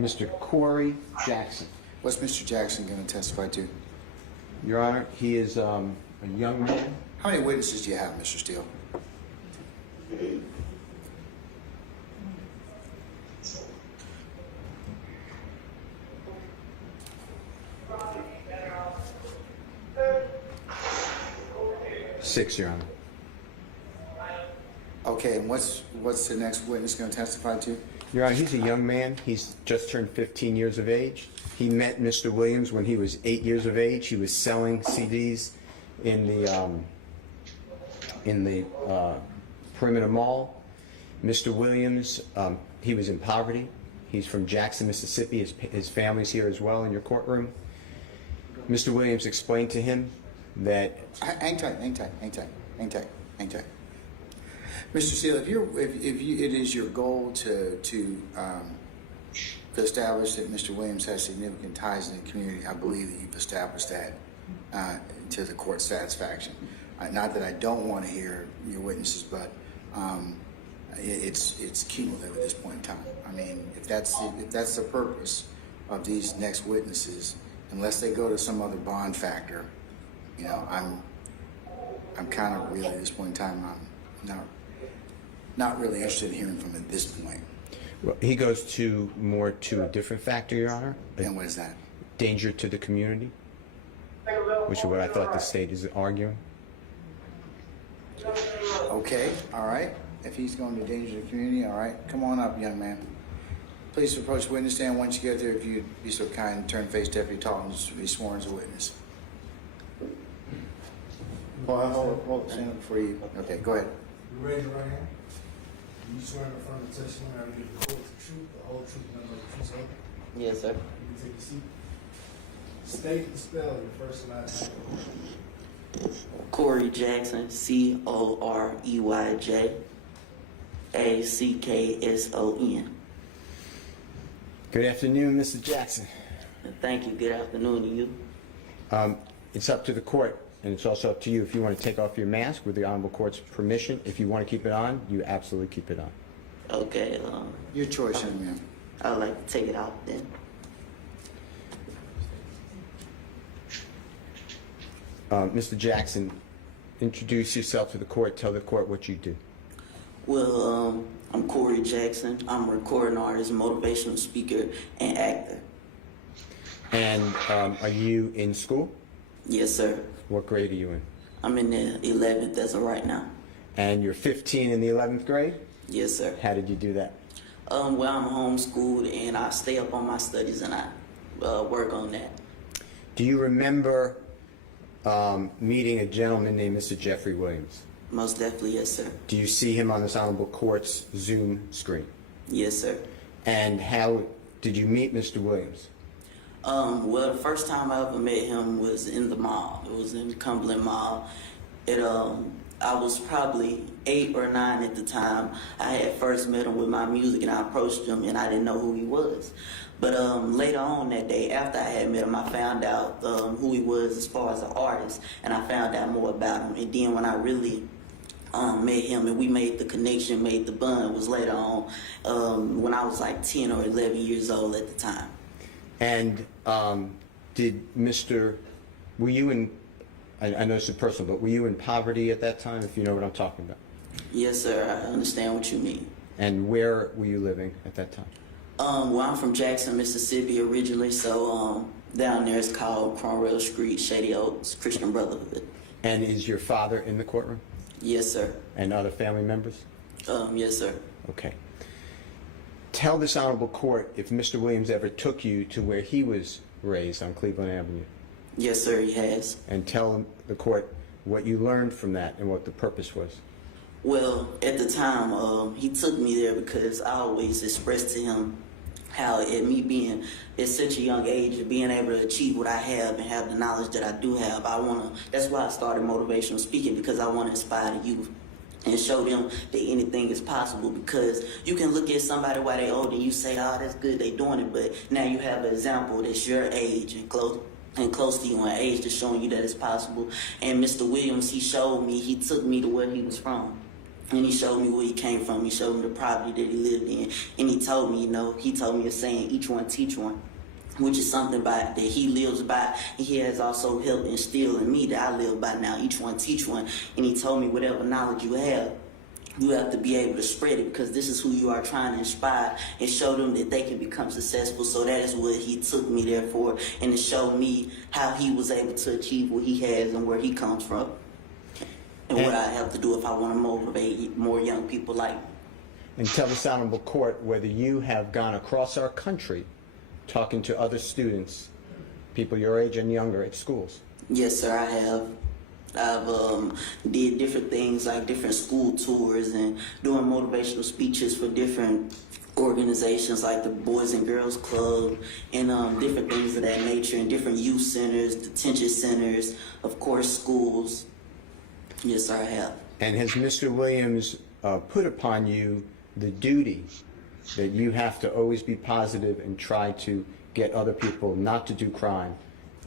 Mr. Corie Jackson. What's Mr. Jackson going to testify to? Your Honor, he is a young man. How many witnesses do you have, Mr. Steele? Six, Your Honor. Okay, and what's the next witness going to testify to? Your Honor, he's a young man. He's just turned 15 years of age. He met Mr. Williams when he was 8 years of age. He was selling CDs in the Perimeter Mall. Mr. Williams, he was in poverty. He's from Jackson, Mississippi. His family's here as well in your courtroom. Mr. Williams explained to him that... Hang tight. Mr. Steele, if it is your goal to establish that Mr. Williams has significant ties in the community, I believe that you've established that to the court's satisfaction. Not that I don't want to hear your witnesses, but it's cumulative at this point in time. I mean, if that's the purpose of these next witnesses, unless they go to some other bond factor, you know, I'm kind of really at this point in time, I'm not really interested in hearing from him at this point. Well, he goes more to a different factor, Your Honor. And what is that? Danger to the community, which is what I thought the state is arguing. Okay, all right. If he's going to danger to the community, all right. Come on up, young man. Please approach the witness stand. Once you get there, if you'd be so kind and turn face Deputy Talton to be sworn as a witness. Hold stand up before you. Okay, go ahead. You raise your right hand. You swear in front of the testimony I will give the court the truth, the whole truth, and nothing but the truth, sir? Yes, sir. You can take your seat. State and spell your first and last name. Corie Jackson, COREYJACKSON. Good afternoon, Mr. Jackson. Thank you. Good afternoon to you. It's up to the court, and it's also up to you if you want to take off your mask with the Honorable Court's permission. If you want to keep it on, you absolutely keep it on. Okay. Your choice, young man. I'd like to take it out then. Mr. Jackson, introduce yourself to the court. Tell the court what you do. Well, I'm Corie Jackson. I'm a recording artist, motivational speaker, and actor. And are you in school? Yes, sir. What grade are you in? I'm in the 11th as of right now. And you're 15 in the 11th grade? Yes, sir. How did you do that? Well, I'm homeschooled, and I stay up on my studies, and I work on that. Do you remember meeting a gentleman named Mr. Jeffrey Williams? Most definitely, yes, sir. Do you see him on this Honorable Court's Zoom screen? Yes, sir. And how did you meet Mr. Williams? Well, the first time I ever met him was in the mall. It was in Cumberland Mall. I was probably 8 or 9 at the time. I had first met him with my music, and I approached him, and I didn't know who he was. But later on that day, after I had met him, I found out who he was as far as an artist, and I found out more about him. And then when I really met him and we made the connection, made the bond, was later on when I was like 10 or 11 years old at the time. And were you in, I know this is personal, but were you in poverty at that time, if you know what I'm talking about? Yes, sir, I understand what you mean. And where were you living at that time? Well, I'm from Jackson, Mississippi originally, so down there it's called Cromwell Street, Shady Oaks, Christian Brotherhood. And is your father in the courtroom? Yes, sir. And other family members? Yes, sir. Okay. Tell this Honorable Court if Mr. Williams ever took you to where he was raised on Cleveland Avenue. Yes, sir, he has. And tell the court what you learned from that and what the purpose was. Well, at the time, he took me there because I always expressed to him how at me being at such a young age, being able to achieve what I have and have the knowledge that I do have, that's why I started motivational speaking, because I want to inspire the youth and show them that anything is possible. Because you can look at somebody while they're old and you say, oh, that's good, they're doing it, but now you have an example that's your age and close to you in age that's showing you that it's possible. And Mr. Williams, he showed me, he took me to where he was from. And he showed me where he came from. He showed me the property that he lived in. And he told me, he told me a saying, each one teach one, which is something that he lives by. And he has also helped instill in me that I live by now, each one teach one. And he told me whatever knowledge you have to be able to spread it, because this is who you are trying to inspire and show them that they can become successful. So that is what he took me there for, and to show me how he was able to achieve what he has and where he comes from. And what I have to do if I want to motivate more young people like me. And tell this honorable court whether you have gone across our country talking to other students, people your age and younger at schools. Yes, sir, I have. I've did different things like different school tours and doing motivational speeches for different organizations like the Boys and Girls Club and different things of that nature, and different youth centers, detention centers, of course, schools. Yes, sir, I have. And has Mr. Williams put upon you the duty that you have to always be positive and try to get other people not to do crime?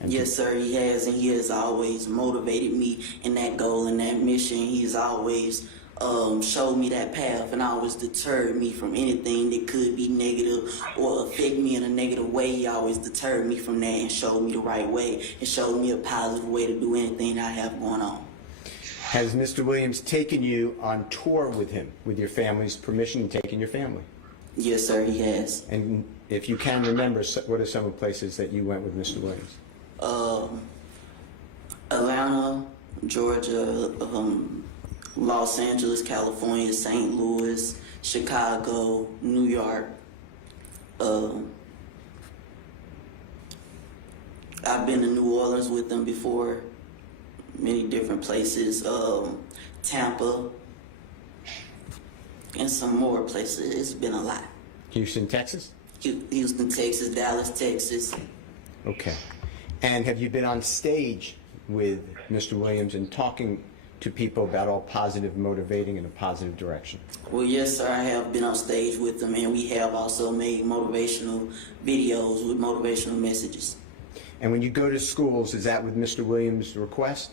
And yes, sir, he has, and he has always motivated me in that goal and that mission. He's always showed me that path, and always deterred me from anything that could be negative or affect me in a negative way. He always deterred me from that and showed me the right way and showed me a positive way to do anything that I have going on. Has Mr. Williams taken you on tour with him, with your family's permission, and taken your family? Yes, sir, he has. And if you can remember, what are some of the places that you went with Mr. Williams? Atlanta, Georgia, Los Angeles, California, St. Louis, Chicago, New York. I've been to New Orleans with them before, many different places, Tampa, and some more places. It's been a lot. Houston, Texas? Houston, Texas, Dallas, Texas. Okay. And have you been on stage with Mr. Williams and talking to people about all positive, motivating in a positive direction? Well, yes, sir, I have been on stage with them, and we have also made motivational videos with motivational messages. And when you go to schools, is that with Mr. Williams' request?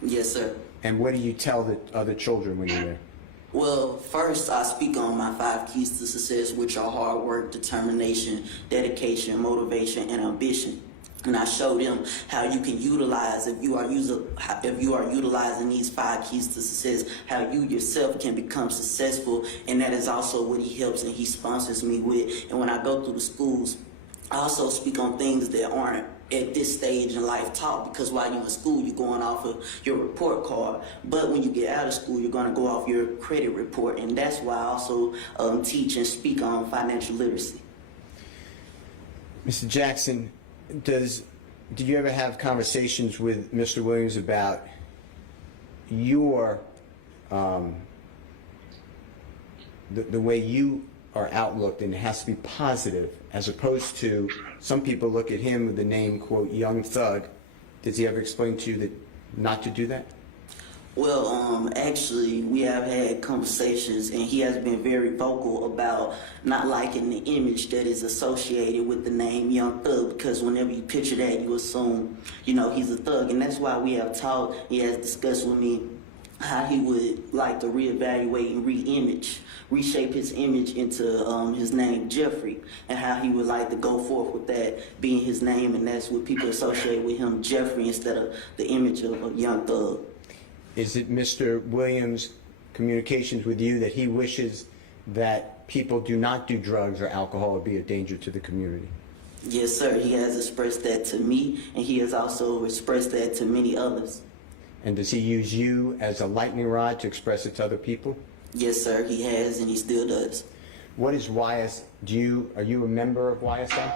Yes, sir. And what do you tell the other children when you're there? Well, first I speak on my 5 keys to success, which are hard work, determination, dedication, motivation, and ambition. And I show them how you can utilize, if you are utilizing these 5 keys to success, how you yourself can become successful. And that is also what he helps and he sponsors me with. And when I go through the schools, I also speak on things that aren't at this stage in life taught, because while you're in school, you're going off of your report card. But when you get out of school, you're going to go off your credit report. And that's why I also teach and speak on financial literacy. Mr. Jackson, did you ever have conversations with Mr. Williams about your the way you are outlooked, and it has to be positive, as opposed to some people look at him with the name, quote, young thug? Does he ever explain to you that not to do that? Well, actually, we have had conversations, and he has been very vocal about not liking the image that is associated with the name Young Thug, because whenever you picture that, you assume, he's a thug. And that's why we have talked, he has discussed with me how he would like to reevaluate and reshape his image into his name, Jeffrey, and how he would like to go forth with that being his name, and that's what people associate with him, Jeffrey, instead of the image of a Young Thug. Is it Mr. Williams' communications with you that he wishes that people do not do drugs or alcohol or be a danger to the community? Yes, sir. He has expressed that to me, and he has also expressed that to many others. And does he use you as a lightning rod to express it to other people? Yes, sir. He has, and he still does. What is YS? Are you a member of YSL?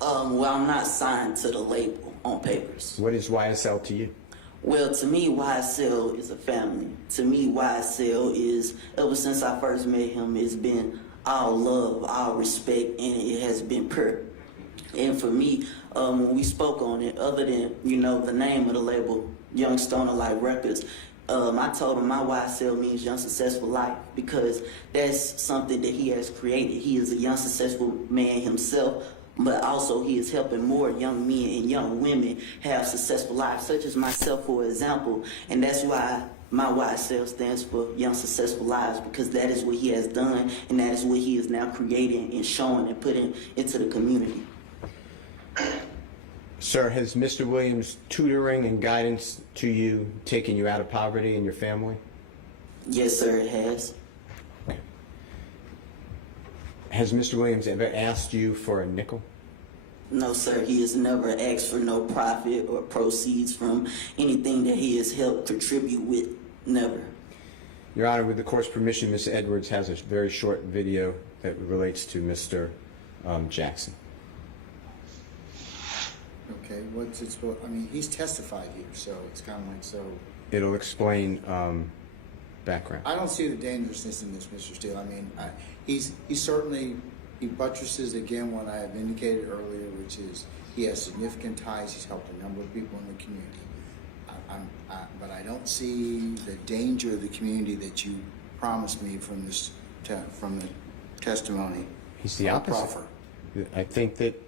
Well, I'm not signed to the label on papers. What is YSL to you? Well, to me, YSL is a family. To me, YSL is, ever since I first met him, it's been all love, all respect, and it has been pure. And for me, when we spoke on it, other than, the name of the label, Young Stoner Life Records, I told him my YSL means Young Successful Life, because that's something that he has created. He is a young, successful man himself, but also he is helping more young men and young women have successful lives, such as myself, for example. And that's why My YSL stands for Young Successful Lives, because that is what he has done, and that is what he is now creating and showing and putting into the community. Sir, has Mr. Williams' tutoring and guidance to you taken you out of poverty and your family? Yes, sir, it has. Has Mr. Williams ever asked you for a nickel? No, sir, he has never asked for no profit or proceeds from anything that he has helped contribute with. Never. Your Honor, with the court's permission, Ms. Edwards has a very short video that relates to Mr. Jackson. Okay, what's it supposed, I mean, he's testified here, so it's kind of like, so. It'll explain background. I don't see the dangerousness in this, Mr. Steele. I mean, he certainly, he buttresses again what I have indicated earlier, which is he has significant ties. He's helped a number of people in the community. But I don't see the danger of the community that you promised me from this, from the testimony. He's the opposite. Proffer. I think that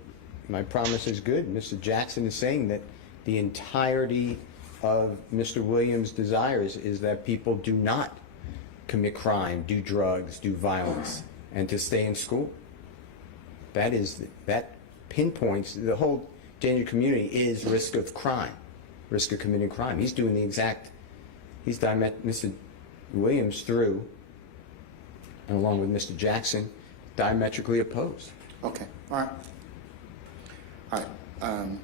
my promise is good. Mr. Jackson is saying that the entirety of Mr. Williams' desires is that people do not commit crime, do drugs, do violence, and to stay in school. That pinpoints the whole danger community is risk of crime, risk of committing crime. He's doing the exact, Mr. Williams through, and along with Mr. Jackson, diametrically opposed. Okay, all right. All right.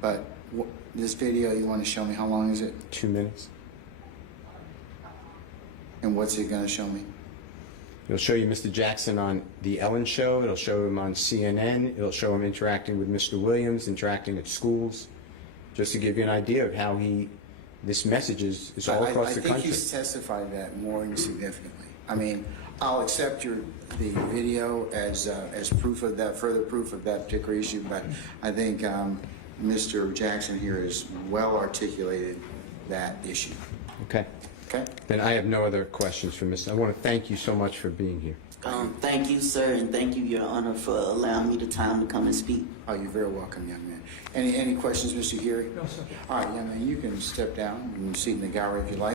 But this video, you want to show me, how long is it? 2 minutes. And what's it going to show me? It'll show you Mr. Jackson on The Ellen Show. It'll show him on CNN. It'll show him interacting with Mr. Williams, interacting at schools, just to give you an idea of how this message is all across the I think country. he's testified that more significantly. I mean, I'll accept the video as proof of that, further proof of that particular issue, but I think Mr. Jackson here has well articulated that issue. Okay. Okay? Then I have no other questions for Mr. I want to thank you so much for being here. Thank you, sir, and thank you, Your Honor, for allowing me the time to come and speak. Oh, you're very welcome, young man. Any questions, Mr. Geary? No, sir. All right, young man, you can step down and sit in the gallery if you like.